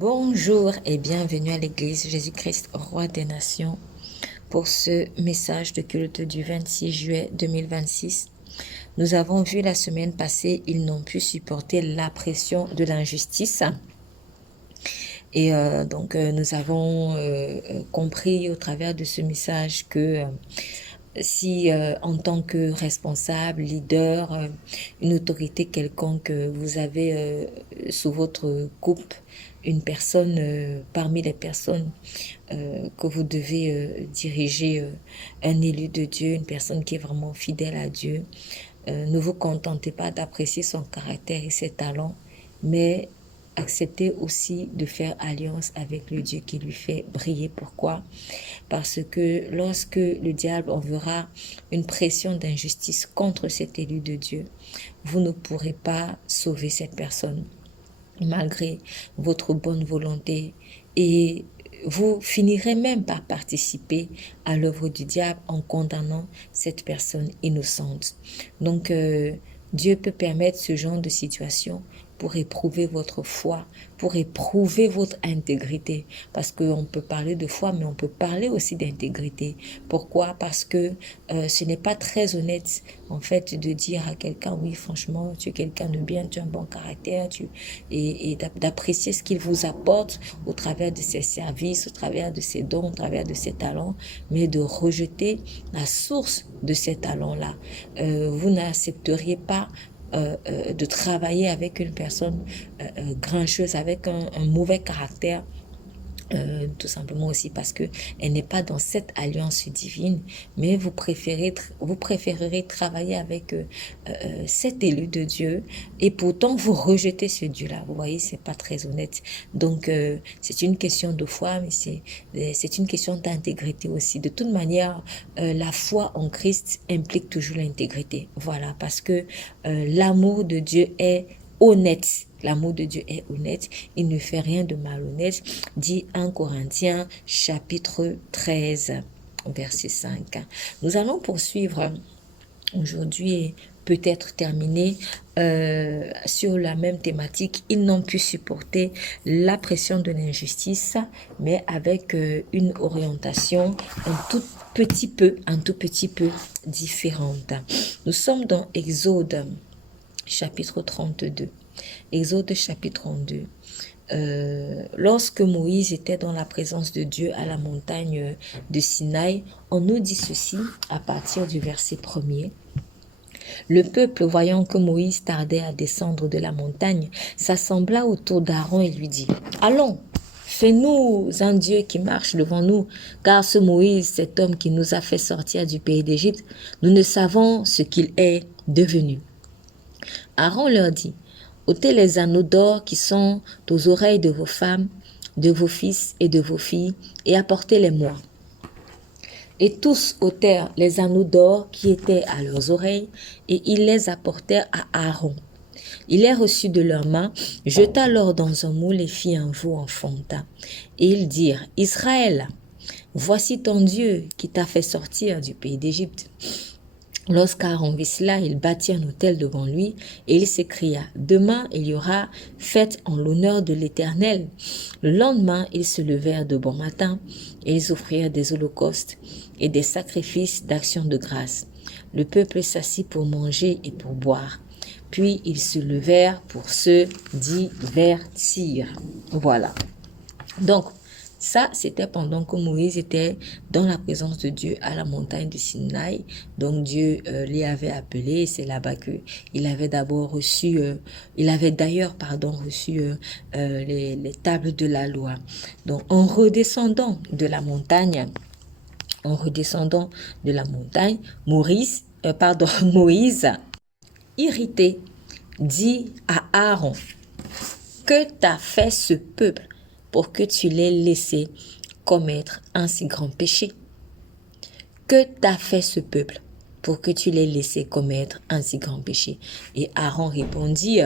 Bonjour et bienvenue à l'Église Jésus-Christ, Roi des Nations, pour ce message de culte du 26 juillet 2026. Nous avons vu la semaine passée, ils n'ont pu supporter la pression de l'injustice. Et nous avons compris au travers de ce message que si en tant que responsable, leader, une autorité quelconque, vous avez sous votre coupe une personne parmi les personnes que vous devez diriger, un élu de Dieu, une personne qui est vraiment fidèle à Dieu. Ne vous contentez pas d'apprécier son caractère et ses talents, mais acceptez aussi de faire alliance avec le Dieu qui lui fait briller. Pourquoi? Parce que lorsque le diable enverra une pression d'injustice contre cet élu de Dieu, vous ne pourrez pas sauver cette personne malgré votre bonne volonté, et vous finirez même par participer à l'œuvre du diable en condamnant cette personne innocente. Donc, Dieu peut permettre ce genre de situation pour éprouver votre foi, pour éprouver votre intégrité. Parce qu'on peut parler de foi, mais on peut parler aussi d'intégrité. Pourquoi? Parce que ce n'est pas très honnête, en fait, de dire à quelqu'un, oui, franchement, tu es quelqu'un de bien, tu as un bon caractère, et d'apprécier ce qu'il vous apporte au travers de ses services, au travers de ses dons, au travers de ses talents, mais de rejeter la source de ces talents-là. Vous n'accepteriez pas de travailler avec une personne grincheuse, avec un mauvais caractère, tout simplement aussi parce que elle n'est pas dans cette alliance divine, mais vous préférerez travailler avec cet élu de Dieu, et pourtant vous rejetez ce Dieu-là. Vous voyez, c'est pas très honnête. Donc c'est une question de foi, mais c'est une question d'intégrité aussi. De toute manière, la foi en Christ implique toujours l'intégrité. Voilà, parce que l'amour de Dieu est honnête. L'amour de Dieu est honnête, il ne fait rien de malhonnête, dit 1 Corinthiens chapitre 13, verset 5. Nous allons poursuivre aujourd'hui et peut-être terminer sur la même thématique. Ils n'ont pu supporter la pression de l'injustice, mais avec une orientation un tout petit peu différente. Nous sommes dans Exode chapitre 32. Exode chapitre 32. Lorsque Moïse était dans la présence de Dieu à la montagne de Sinaï, on nous dit ceci à partir du verset 1er. Le peuple, voyant que Moïse tardait à descendre de la montagne, s'assembla autour d'Aaron et lui dit, « Allons, fais-nous un Dieu qui marche devant nous, car ce Moïse, cet homme qui nous a fait sortir du pays d'Égypte, nous ne savons ce qu'il est devenu. » Aaron leur dit, « ôtez les anneaux d'or qui sont aux oreilles de vos femmes, de vos fils et de vos filles, et apportez-les-moi. » Et tous ôtèrent les anneaux d'or qui étaient à leurs oreilles, et ils les apportèrent à Aaron. Il les reçut de leurs mains, jeta l'or dans un moule et fit un veau en fonta. Et ils dirent, « Israël, voici ton Dieu qui t'a fait sortir du pays d'Égypte. » Lorsqu'Aaron vit cela, il bâtit un autel devant lui et il s'écria, « Demain, il y aura fête en l'honneur de l'Éternel. » Le lendemain, ils se levèrent de bon matin et ils offrirent des holocaustes et des sacrifices d'action de grâce. Le peuple s'assit pour manger et pour boire. Puis ils se levèrent pour se divertir. Voilà. Donc, ça, c'était pendant que Moïse était dans la présence de Dieu à la montagne de Sinaï. Donc, Dieu l'y avait appelé. C'est là-bas qu'il avait d'abord reçu, reçu les tables de la loi. Donc, en redescendant de la montagne, Moïse, irrité, dit à Aaron, « Que t'a fait ce peuple pour que tu l'aies laissé commettre un si grand péché? Que t'a fait ce peuple pour que tu l'aies laissé commettre un si grand péché? » Et Aaron répondit,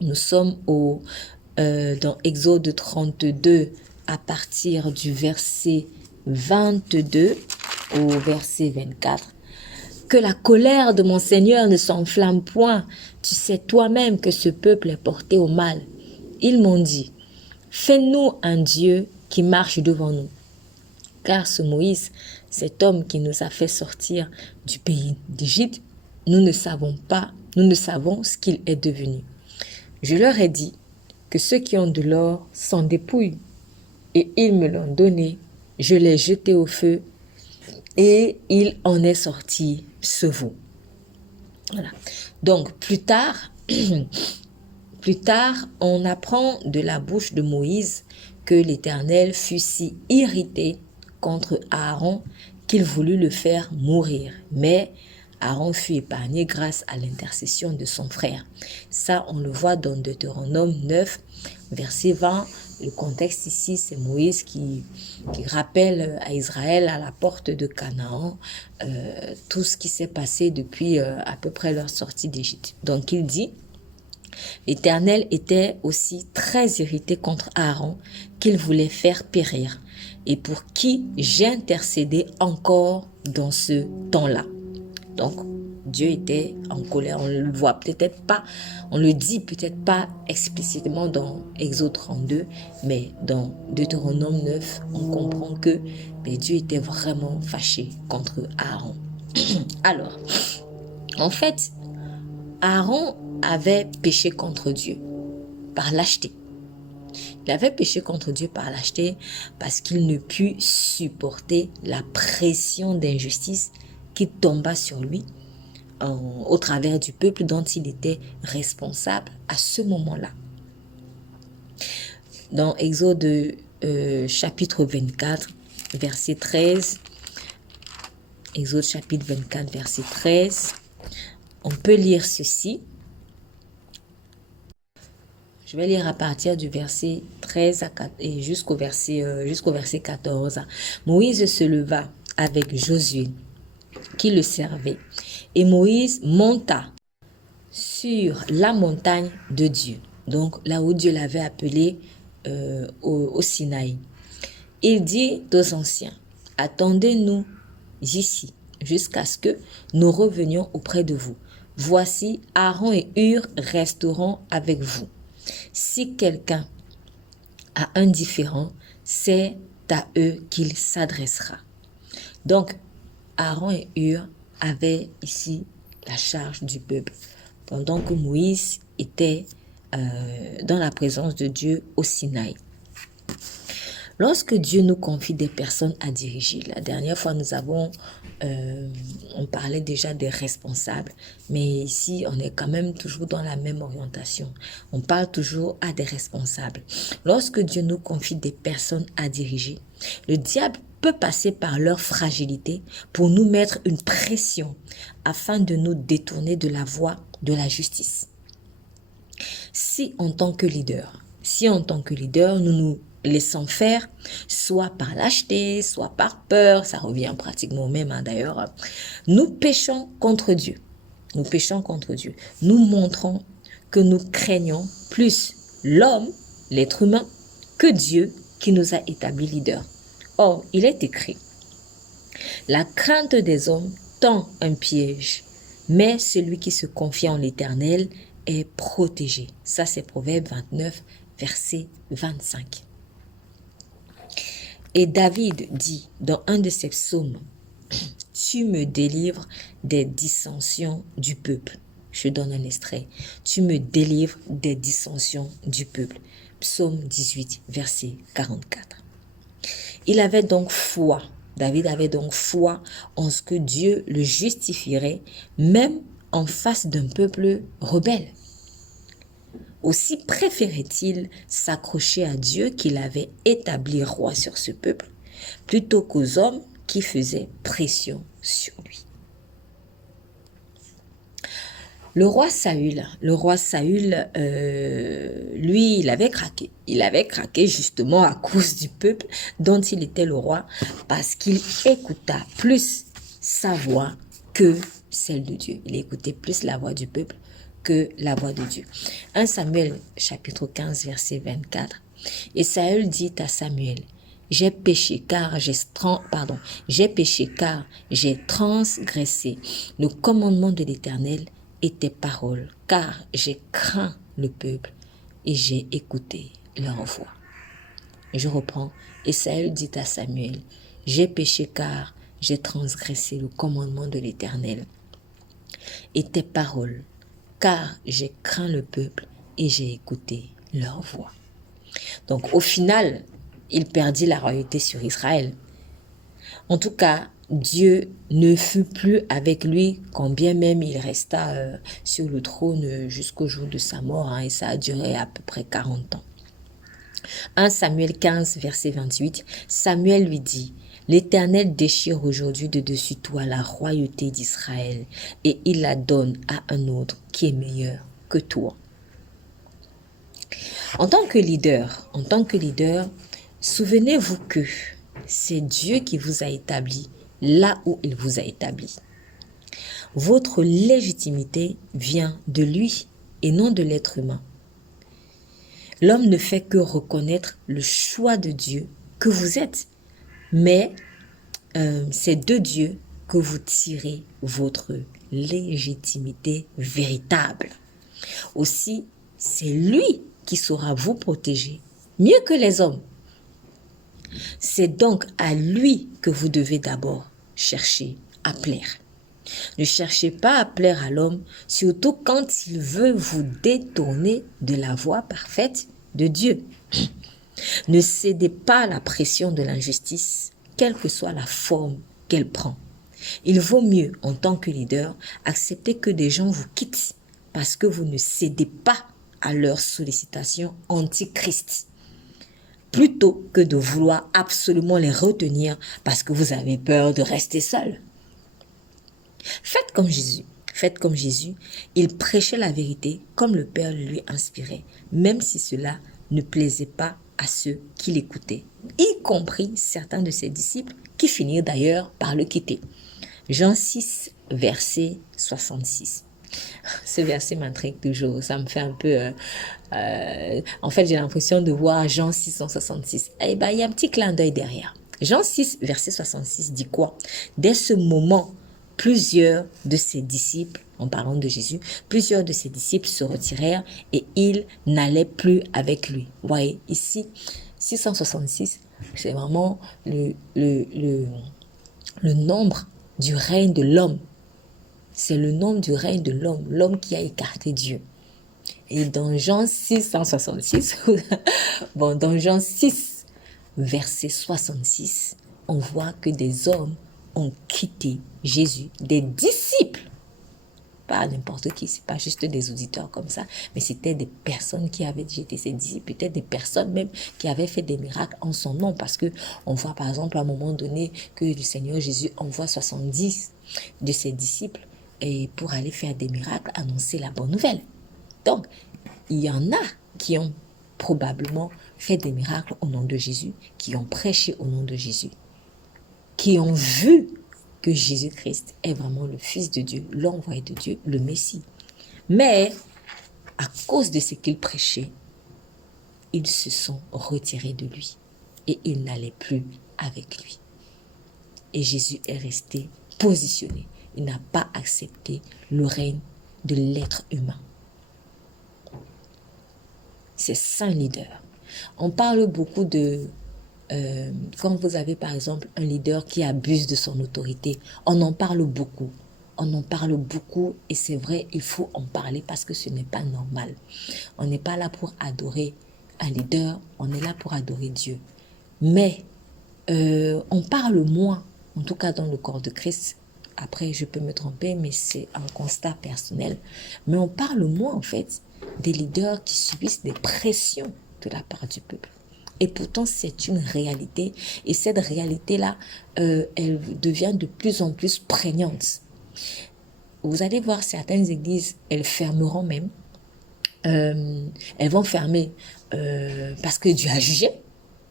nous sommes dans Exode 32 à partir du verset 22 au verset 24. « Que la colère de mon Seigneur ne s'enflamme point. Tu sais toi-même que ce peuple est porté au mal. Ils m'ont dit, Fais-nous un Dieu qui marche devant nous. Car ce Moïse, cet homme qui nous a fait sortir du pays d'Égypte, nous ne savons ce qu'il est devenu. Je leur ai dit que ceux qui ont de l'or s'en dépouillent, et ils me l'ont donné. Je l'ai jeté au feu, et il en est sorti ce veau. Voilà. Donc, plus tard, on apprend de la bouche de Moïse que l'Éternel fut si irrité contre Aaron qu'il voulut le faire mourir. Mais Aaron fut épargné grâce à l'intercession de son frère. Ça, on le voit dans Deutéronome 9, verset 20. Le contexte ici, c'est Moïse qui rappelle à Israël, à la porte de Canaan, tout ce qui s'est passé depuis à peu près leur sortie d'Égypte. Donc, il dit, l'Éternel était aussi très irrité contre Aaron qu'il voulait faire périr et pour qui j'ai intercédé encore dans ce temps-là. Donc, Dieu était en colère. On le voit peut-être pas, on le dit peut-être pas explicitement dans Exode 32, mais dans Deutéronome 9, on comprend que Dieu était vraiment fâché contre Aaron. Alors, en fait, Aaron avait péché contre Dieu par lâcheté. Il avait péché contre Dieu par lâcheté parce qu'il ne put supporter la pression d'injustice qui tomba sur lui au travers du peuple dont il était responsable à ce moment-là. Dans Exode chapitre 24, verset 13, Exode chapitre 24, verset 13, on peut lire ceci. Je vais lire à partir du verset 13 et jusqu'au verset 14. Moïse se leva avec Josué, qui le servait. Et Moïse monta sur la montagne de Dieu, donc là où Dieu l'avait appelé au Sinaï. Il dit aux anciens, attendez-nous ici jusqu'à ce que nous revenions auprès de vous. Voici, Aaron et Hur resteront avec vous. Si quelqu'un a un différend, c'est à eux qu'il s'adressera. Donc, Aaron et Hur avaient ici la charge du peuple, pendant que Moïse était dans la présence de Dieu au Sinaï. Lorsque Dieu nous confie des personnes à diriger, la dernière fois on parlait déjà des responsables, mais ici on est quand même toujours dans la même orientation. On parle toujours à des responsables. Lorsque Dieu nous confie des personnes à diriger, le diable peut passer par leur fragilité pour nous mettre une pression afin de nous détourner de la voie de la justice. Si en tant que leader, nous nous laissons faire, soit par lâcheté, soit par peur, ça revient pratiquement au même d'ailleurs, nous péchons contre Dieu. Nous montrons que nous craignons plus l'homme, l'être humain, que Dieu qui nous a établis leaders. Or, il est écrit, la crainte des hommes tend un piège, mais celui qui se confie en l'Éternel est protégé. Ça, c'est Proverbe 29, verset 25. Et David dit dans un de ses psaumes, « Tu me délivres des dissensions du peuple. » Je donne un extrait. « Tu me délivres des dissensions du peuple. » Psaume 18, verset 44. Il avait donc foi. David avait donc foi en ce que Dieu le justifierait, même en face d'un peuple rebelle. Aussi préférait-il s'accrocher à Dieu qu'il avait établi roi sur ce peuple, plutôt qu'aux hommes qui faisaient pression sur lui. Le roi Saül, lui, il avait craqué. Il avait craqué justement à cause du peuple dont il était le roi, parce qu'il écouta plus sa voix que celle de Dieu. Il écoutait plus la voix du peuple que la voix de Dieu. 1 Samuel chapitre 15 verset 24. Et Saül dit à Samuel, j'ai péché car j'ai transgressé le commandement de l'Éternel et tes paroles, car j'ai craint le peuple et j'ai écouté leur voix. Je reprends. Et Saül dit à Samuel, « J'ai péché car j'ai transgressé le commandement de l'Éternel et tes paroles, car j'ai craint le peuple et j'ai écouté leur voix. » Donc au final, il perdit la royauté sur Israël. En tout cas, Dieu ne fut plus avec lui, quand bien même il resta sur le trône jusqu'au jour de sa mort, et ça a duré à peu près 40 ans. 1 Samuel 15, verset 28, Samuel lui dit, « L'Éternel déchire aujourd'hui de dessus toi la royauté d'Israël, et il la donne à un autre qui est meilleur que toi. » En tant que leader, souvenez-vous que c'est Dieu qui vous a établi là où il vous a établi. Votre légitimité vient de lui et non de l'être humain. L'homme ne fait que reconnaître le choix de Dieu que vous êtes, mais c'est de Dieu que vous tirez votre légitimité véritable. Aussi, c'est lui qui saura vous protéger mieux que les hommes. C'est donc à lui que vous devez d'abord chercher à plaire. Ne cherchez pas à plaire à l'homme, surtout quand il veut vous détourner de la voie parfaite de Dieu. Ne cédez pas à la pression de l'injustice, quelle que soit la forme qu'elle prend. Il vaut mieux, en tant que leader, accepter que des gens vous quittent parce que vous ne cédez pas à leurs sollicitations anti-Christ, plutôt que de vouloir absolument les retenir parce que vous avez peur de rester seul. Faites comme Jésus, il prêchait la vérité comme le Père lui inspirait, même si cela ne plaisait pas à ceux qui l'écoutaient, y compris certains de ses disciples qui finirent d'ailleurs par le quitter. Jean 6, verset 66. Ce verset m'intrigue toujours, ça me fait un peu... en fait, j'ai l'impression de voir Jean 6, 166. Eh bien, il y a un petit clin d'œil derrière. Jean 6, verset 66 dit quoi? Dès ce moment, plusieurs de ses disciples, en parlant de Jésus, plusieurs de ses disciples se retirèrent et ils n'allaient plus avec lui. Vous voyez, ici, 666, c'est vraiment le nombre du règne de l'homme. C'est le nombre du règne de l'homme, l'homme qui a écarté Dieu. Et dans Jean 666, dans Jean 6, verset 66, on voit que des hommes ont quitté Jésus, des disciples, pas n'importe qui, c'est pas juste des auditeurs comme ça, mais c'était des personnes qui avaient été ses disciples, peut-être des personnes même qui avaient fait des miracles en son nom, parce que on voit par exemple à un moment donné que le Seigneur Jésus envoie 70 de ses disciples et pour aller faire des miracles, annoncer la bonne nouvelle. Donc, il y en a qui ont probablement fait des miracles au nom de Jésus, qui ont prêché au nom de Jésus, qui ont vu que Jésus-Christ est vraiment le Fils de Dieu, l'envoyé de Dieu, le Messie. Mais, à cause de ce qu'il prêchait, ils se sont retirés de lui et ils n'allaient plus avec lui. Et Jésus est resté positionné. Il n'a pas accepté le règne de l'être humain. C'est ça un leader. On parle beaucoup de... quand vous avez par exemple un leader qui abuse de son autorité, on en parle beaucoup. On en parle beaucoup et c'est vrai, il faut en parler parce que ce n'est pas normal. On n'est pas là pour adorer un leader, on est là pour adorer Dieu. Mais on parle moins, en tout cas dans le corps de Christ. Après, je peux me tromper, mais c'est un constat personnel. Mais on parle moins, en fait, des leaders qui subissent des pressions de la part du peuple. Et pourtant, c'est une réalité. Et cette réalité-là, elle devient de plus en plus prégnante. Vous allez voir certaines églises, elles fermeront même. Elles vont fermer parce que Dieu a jugé.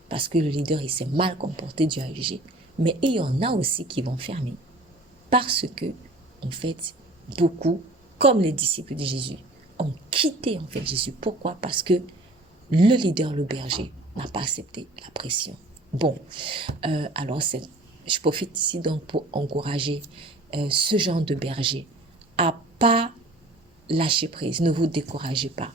Parce que le leader, il s'est mal comporté, Dieu a jugé. Mais il y en a aussi qui vont fermer. Parce que, en fait, beaucoup, comme les disciples de Jésus, ont quitté en fait Jésus. Pourquoi? Parce que le leader, le berger, n'a pas accepté la pression. Bon, alors je profite ici donc pour encourager ce genre de berger à pas lâchez prise, ne vous découragez pas.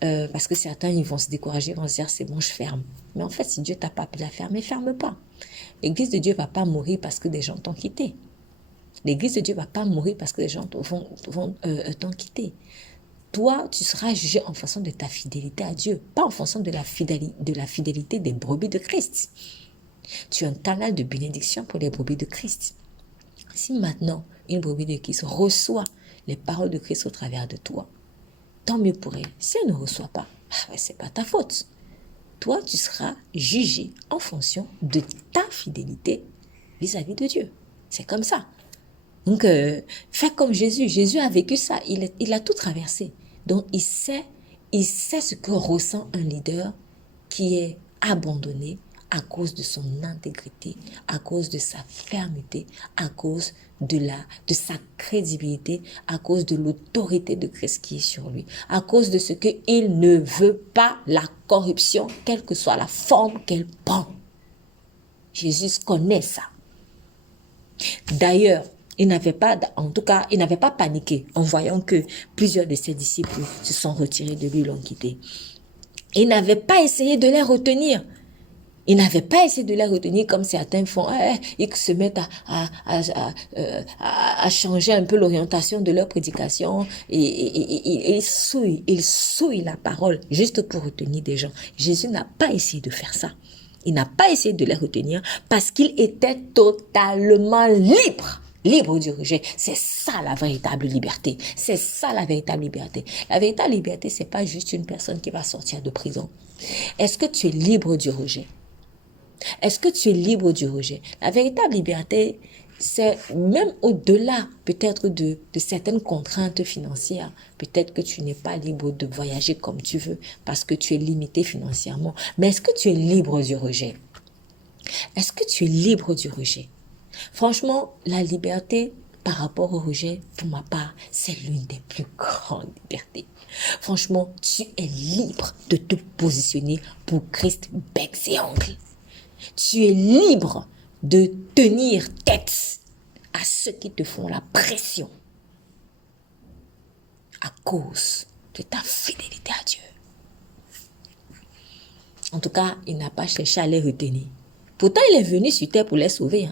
Parce que certains, ils vont se décourager, ils vont se dire, c'est bon, je ferme. Mais en fait, si Dieu t'a pas appelé à fermer, ferme pas. L'église de Dieu va pas mourir parce que des gens t'ont quitté. L'église de Dieu va pas mourir parce que les gens vont t'ont quitté. Toi, tu seras jugé en fonction de ta fidélité à Dieu, pas en fonction de la fidélité des brebis de Christ. Tu es un canal de bénédiction pour les brebis de Christ. Si maintenant, une brebis de Christ reçoit les paroles de Christ au travers de toi, tant mieux pour elle. Si elle ne reçoit pas, c'est pas ta faute. Toi, tu seras jugé en fonction de ta fidélité vis-à-vis de Dieu. C'est comme ça. Donc, fais comme Jésus. Jésus a vécu ça. Il a tout traversé. Donc, il sait ce que ressent un leader qui est abandonné à cause de son intégrité, à cause de sa fermeté, à cause de sa crédibilité, à cause de l'autorité de Christ qui est sur lui, à cause de ce qu'il ne veut pas, la corruption, quelle que soit la forme qu'elle prend. Jésus connaît ça. D'ailleurs, il n'avait pas paniqué en voyant que plusieurs de ses disciples se sont retirés de lui, l'ont quitté. Il n'avait pas essayé de les retenir. Il n'avait pas essayé de les retenir comme certains font. Ils se mettent à changer un peu l'orientation de leur prédication et ils souillent la parole juste pour retenir des gens. Jésus n'a pas essayé de faire ça. Il n'a pas essayé de les retenir parce qu'il était totalement libre. Libre du rejet. C'est ça la véritable liberté. C'est ça la véritable liberté. La véritable liberté, c'est pas juste une personne qui va sortir de prison. Est-ce que tu es libre du rejet? Est-ce que tu es libre du rejet? La véritable liberté, c'est même au-delà peut-être de certaines contraintes financières. Peut-être que tu n'es pas libre de voyager comme tu veux parce que tu es limité financièrement. Mais est-ce que tu es libre du rejet? Est-ce que tu es libre du rejet? Franchement, la liberté par rapport au rejet, pour ma part, c'est l'une des plus grandes libertés. Franchement, tu es libre de te positionner pour Christ bec et ongles. Tu es libre de tenir tête à ceux qui te font la pression à cause de ta fidélité à Dieu. En tout cas, il n'a pas cherché à les retenir. Pourtant, il est venu sur terre pour les sauver.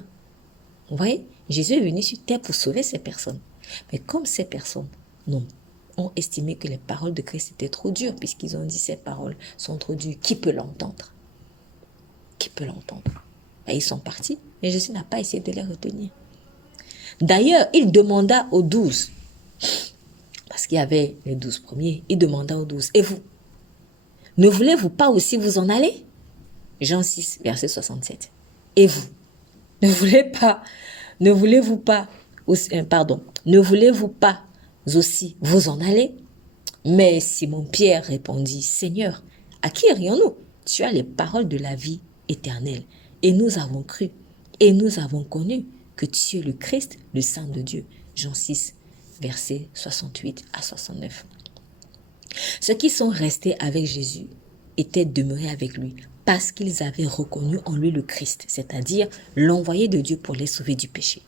Vous voyez, Jésus est venu sur terre pour sauver ces personnes. Mais comme ces personnes ont estimé que les paroles de Christ étaient trop dures, puisqu'ils ont dit ces paroles sont trop dures, qui peut l'entendre? Qui peut l'entendre? Ils sont partis, mais Jésus n'a pas essayé de les retenir. D'ailleurs, il demanda aux 12, parce qu'il y avait les 12 premiers, il demanda aux 12, et vous, ne voulez-vous pas aussi vous en aller? Jean 6, verset 67. Et vous, ne voulez-vous pas aussi vous en aller? Mais Simon-Pierre répondit, Seigneur, à qui irions-nous? Tu as les paroles de la vie éternelle. Et nous avons cru, et nous avons connu que tu es le Christ, le Saint de Dieu. Jean 6, versets 68 à 69. Ceux qui sont restés avec Jésus étaient demeurés avec lui parce qu'ils avaient reconnu en lui le Christ, c'est-à-dire l'envoyé de Dieu pour les sauver du péché.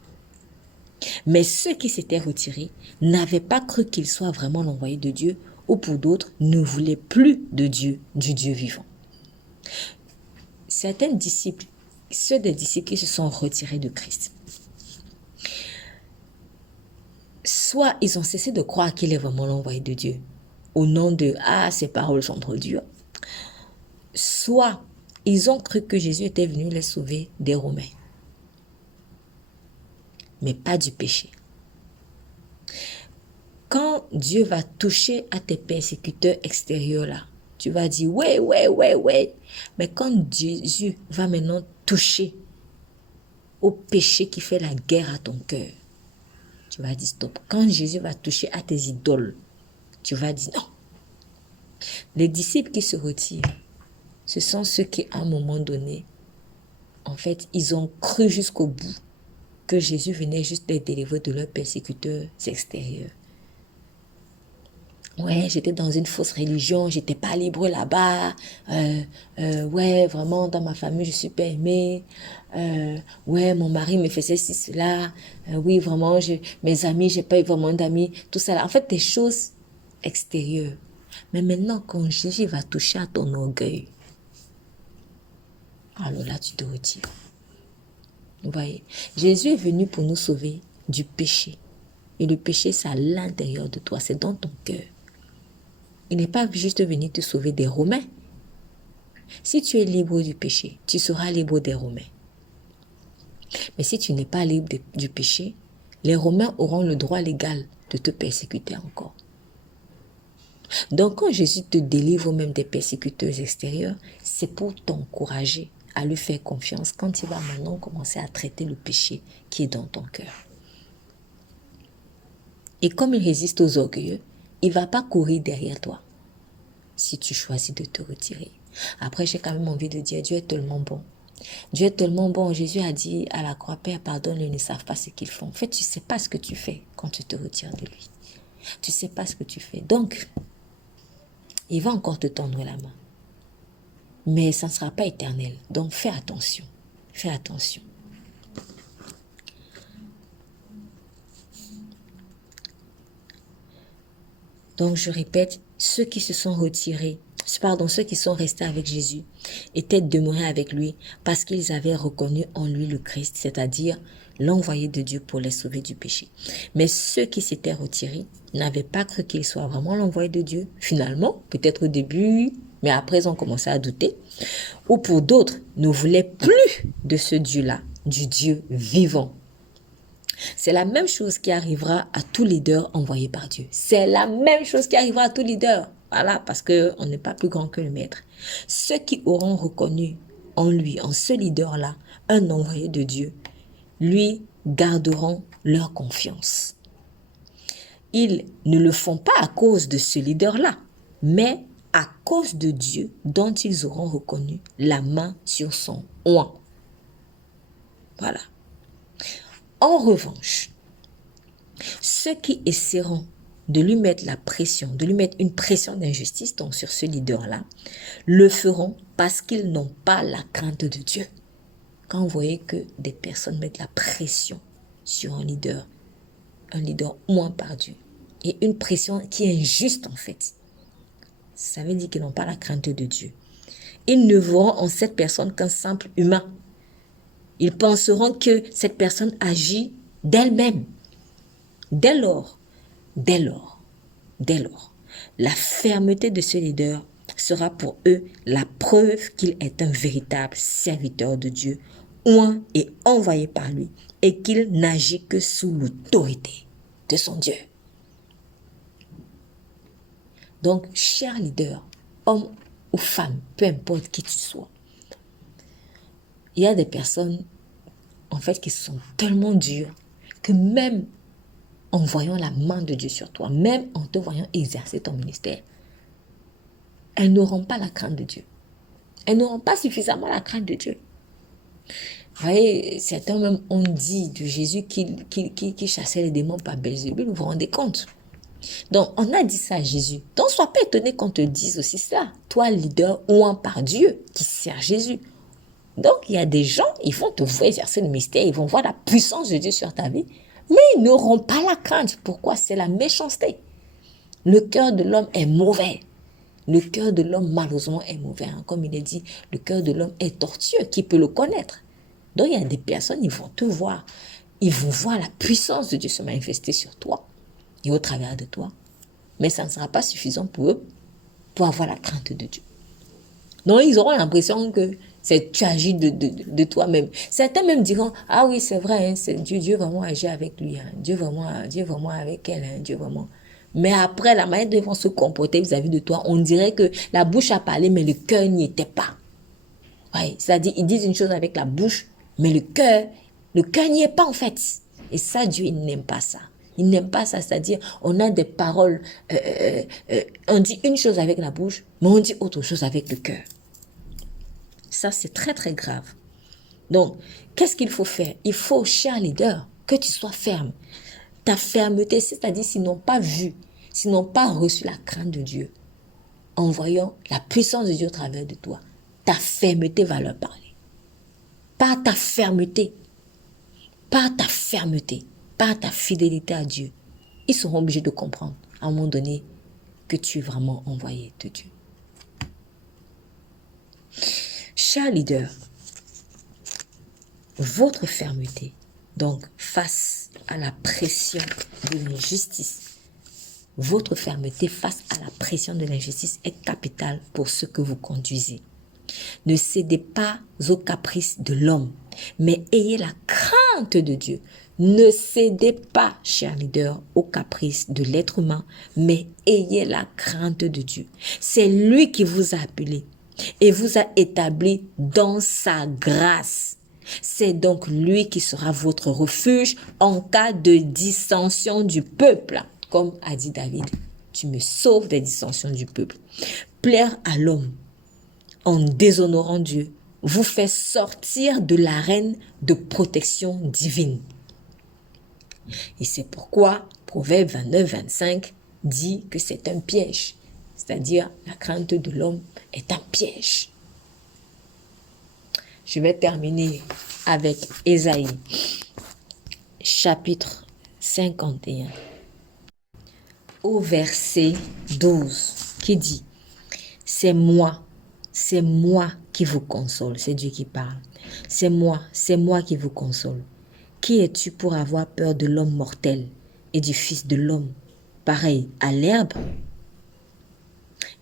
Mais ceux qui s'étaient retirés n'avaient pas cru qu'il soit vraiment l'envoyé de Dieu, ou pour d'autres, ne voulaient plus de Dieu, du Dieu vivant. Certains disciples, ceux des disciples qui se sont retirés de Christ, soit ils ont cessé de croire qu'il est vraiment l'envoyé de Dieu, au nom de « Ah, ces paroles sont trop dures », soit ils ont cru que Jésus était venu les sauver des Romains, mais pas du péché. Quand Dieu va toucher à tes persécuteurs extérieurs là, tu vas dire ouais. Mais quand Jésus va maintenant toucher au péché qui fait la guerre à ton cœur, tu vas dire stop. Quand Jésus va toucher à tes idoles, tu vas dire non. Les disciples qui se retirent, ce sont ceux qui, à un moment donné, en fait, ils ont cru jusqu'au bout que Jésus venait juste les délivrer de leurs persécuteurs extérieurs. Ouais, j'étais dans une fausse religion, j'étais pas libre là-bas. Ouais, vraiment, dans ma famille, je suis pas aimée. Ouais, mon mari me faisait ci, cela. Oui, vraiment, mes amis, j'ai pas eu vraiment d'amis. Tout ça là. En fait, des choses extérieure. Mais maintenant, quand Jésus va toucher à ton orgueil, alors là, tu te retires. Vous voyez, Jésus est venu pour nous sauver du péché. Et le péché, c'est à l'intérieur de toi, c'est dans ton cœur. Il n'est pas juste venu te sauver des Romains. Si tu es libre du péché, tu seras libre des Romains. Mais si tu n'es pas libre du péché, les Romains auront le droit légal de te persécuter encore. Donc quand Jésus te délivre même des persécuteurs extérieurs, c'est pour t'encourager à lui faire confiance quand il va maintenant commencer à traiter le péché qui est dans ton cœur. Et comme il résiste aux orgueilleux, il ne va pas courir derrière toi si tu choisis de te retirer. Après, j'ai quand même envie de dire, Dieu est tellement bon. Dieu est tellement bon. Jésus a dit à la croix, Père, pardonne, ils ne savent pas ce qu'ils font. En fait, tu ne sais pas ce que tu fais quand tu te retires de lui. Tu ne sais pas ce que tu fais. Donc, il va encore te tendre la main. Mais ça ne sera pas éternel. Donc, fais attention. Fais attention. Donc, je répète, ceux qui se sont retirés, ceux qui sont restés avec Jésus, étaient demeurés avec lui parce qu'ils avaient reconnu en lui le Christ, c'est-à-dire l'envoyé de Dieu pour les sauver du péché. Mais ceux qui s'étaient retirés n'avaient pas cru qu'il soit vraiment l'envoyé de Dieu. Finalement, peut-être au début, mais après ils ont commencé à douter. Ou pour d'autres, ne voulaient plus de ce Dieu-là, du Dieu vivant. C'est la même chose qui arrivera à tout leader envoyé par Dieu. C'est la même chose qui arrivera à tout leader. Voilà, parce qu'on n'est pas plus grand que le maître. Ceux qui auront reconnu en lui, en ce leader-là, un envoyé de Dieu, lui garderont leur confiance. Ils ne le font pas à cause de ce leader-là, mais à cause de Dieu dont ils auront reconnu la main sur son oint. Voilà. En revanche, ceux qui essaieront de lui mettre la pression, de lui mettre une pression d'injustice donc sur ce leader-là, le feront parce qu'ils n'ont pas la crainte de Dieu. Quand vous voyez que des personnes mettent la pression sur un leader moins par Dieu, et une pression qui est injuste en fait, ça veut dire qu'ils n'ont pas la crainte de Dieu. Ils ne verront en cette personne qu'un simple humain. Ils penseront que cette personne agit d'elle-même. Dès lors, la fermeté de ce leader sera pour eux la preuve qu'il est un véritable serviteur de Dieu, oint et envoyé par lui, et qu'il n'agit que sous l'autorité de son Dieu. Donc, cher leader, homme ou femme, peu importe qui tu sois, il y a des personnes, en fait, qui sont tellement dures que même en voyant la main de Dieu sur toi, même en te voyant exercer ton ministère, elles n'auront pas la crainte de Dieu. Elles n'auront pas suffisamment la crainte de Dieu. Vous voyez, certains même ont dit de Jésus qu'il chassait les démons par Belzébul, vous vous rendez compte? Donc, on a dit ça à Jésus. Donc, sois pas étonné qu'on te dise aussi ça. Toi, leader oint par Dieu, qui sert Jésus. Donc, il y a des gens, ils vont te voir exercer le mystère, ils vont voir la puissance de Dieu sur ta vie, mais ils n'auront pas la crainte. Pourquoi? C'est la méchanceté. Le cœur de l'homme est mauvais. Le cœur de l'homme, malheureusement, est mauvais. Comme il est dit, le cœur de l'homme est tortueux. Qui peut le connaître? Donc, il y a des personnes, ils vont te voir. Ils vont voir la puissance de Dieu se manifester sur toi et au travers de toi. Mais ça ne sera pas suffisant pour eux pour avoir la crainte de Dieu. Donc, ils auront l'impression que tu agis de toi-même. Certains même diront, ah oui, c'est vrai, hein, c'est Dieu vraiment agit avec lui. Hein, Dieu vraiment avec elle. Hein, Dieu vraiment. Mais après, la manière dont ils vont se comporter vis-à-vis de toi, on dirait que la bouche a parlé, mais le cœur n'y était pas. Ouais, c'est-à-dire, ils disent une chose avec la bouche, mais le cœur n'y est pas en fait. Et ça, Dieu, il n'aime pas ça. Il n'aime pas ça, c'est-à-dire, on a des paroles, on dit une chose avec la bouche, mais on dit autre chose avec le cœur. Ça, c'est très, très grave. Donc, qu'est-ce qu'il faut faire? Il faut, cher leader, que tu sois ferme. Ta fermeté, c'est-à-dire s'ils n'ont pas vu, s'ils n'ont pas reçu la crainte de Dieu, en voyant la puissance de Dieu au travers de toi, ta fermeté va leur parler. Pas ta fermeté, pas ta fidélité à Dieu. Ils seront obligés de comprendre à un moment donné que tu es vraiment envoyé de Dieu. Chers leaders, votre fermeté, donc face à la pression de l'injustice, votre fermeté face à la pression de l'injustice est capitale pour ce que vous conduisez. Ne cédez pas aux caprices de l'homme, mais ayez la crainte de Dieu. Ne cédez pas, chers leaders, aux caprices de l'être humain, mais ayez la crainte de Dieu. C'est lui qui vous a appelé et vous a établi dans sa grâce. C'est donc lui qui sera votre refuge en cas de dissension du peuple. Comme a dit David, tu me sauves des dissensions du peuple. Plaire à l'homme en déshonorant Dieu vous fait sortir de l'arène de protection divine. Et c'est pourquoi Proverbe 29-25 dit que c'est un piège. C'est-à-dire, la crainte de l'homme est un piège. Je vais terminer avec Ésaïe, chapitre 51, au verset 12, qui dit « C'est moi qui vous console. » C'est Dieu qui parle. C'est moi qui vous console. Qui es-tu pour avoir peur de l'homme mortel et du fils de l'homme, pareil à l'herbe?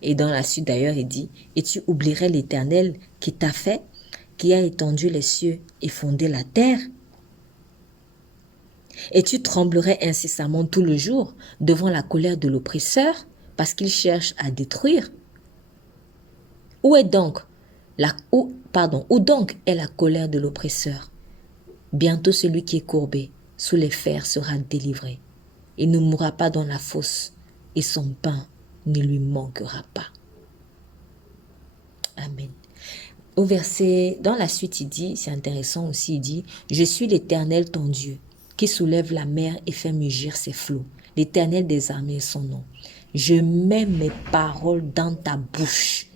Et dans la suite d'ailleurs, il dit, et tu oublierais l'Éternel qui t'a fait, qui a étendu les cieux et fondé la terre? Et tu tremblerais incessamment tout le jour devant la colère de l'oppresseur parce qu'il cherche à détruire? Où donc est la colère de l'oppresseur? Bientôt celui qui est courbé sous les fers sera délivré. Il ne mourra pas dans la fosse et son pain ne lui manquera pas. Amen. Dans la suite, il dit, c'est intéressant aussi, il dit, « Je suis l'Éternel ton Dieu, qui soulève la mer et fait mugir ses flots. L'Éternel des armées est son nom. Je mets mes paroles dans ta bouche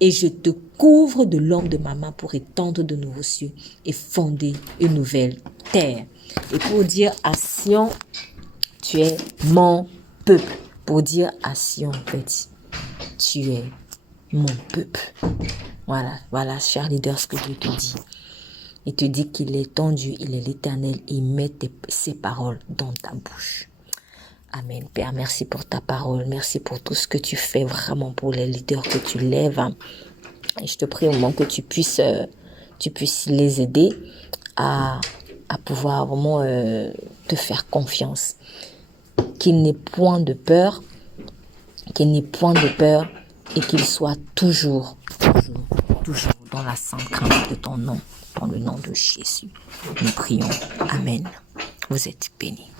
et je te couvre de l'ombre de ma main pour étendre de nouveaux cieux et fonder une nouvelle terre. » Et pour dire à Sion, tu es mon peuple. Pour dire à Sion, en fait, tu es mon peuple. Voilà, cher leader, ce que Dieu te dit. Il te dit qu'il est ton Dieu, il est l'Éternel et il met ses paroles dans ta bouche. Amen. Père, merci pour ta parole. Merci pour tout ce que tu fais vraiment pour les leaders que tu lèves. Et je te prie au moment que tu puisses les aider à pouvoir vraiment te faire confiance. Qu'il n'ait point de peur, et qu'il soit toujours dans la sainte crainte de ton nom, dans le nom de Jésus. Nous prions. Amen. Vous êtes bénis.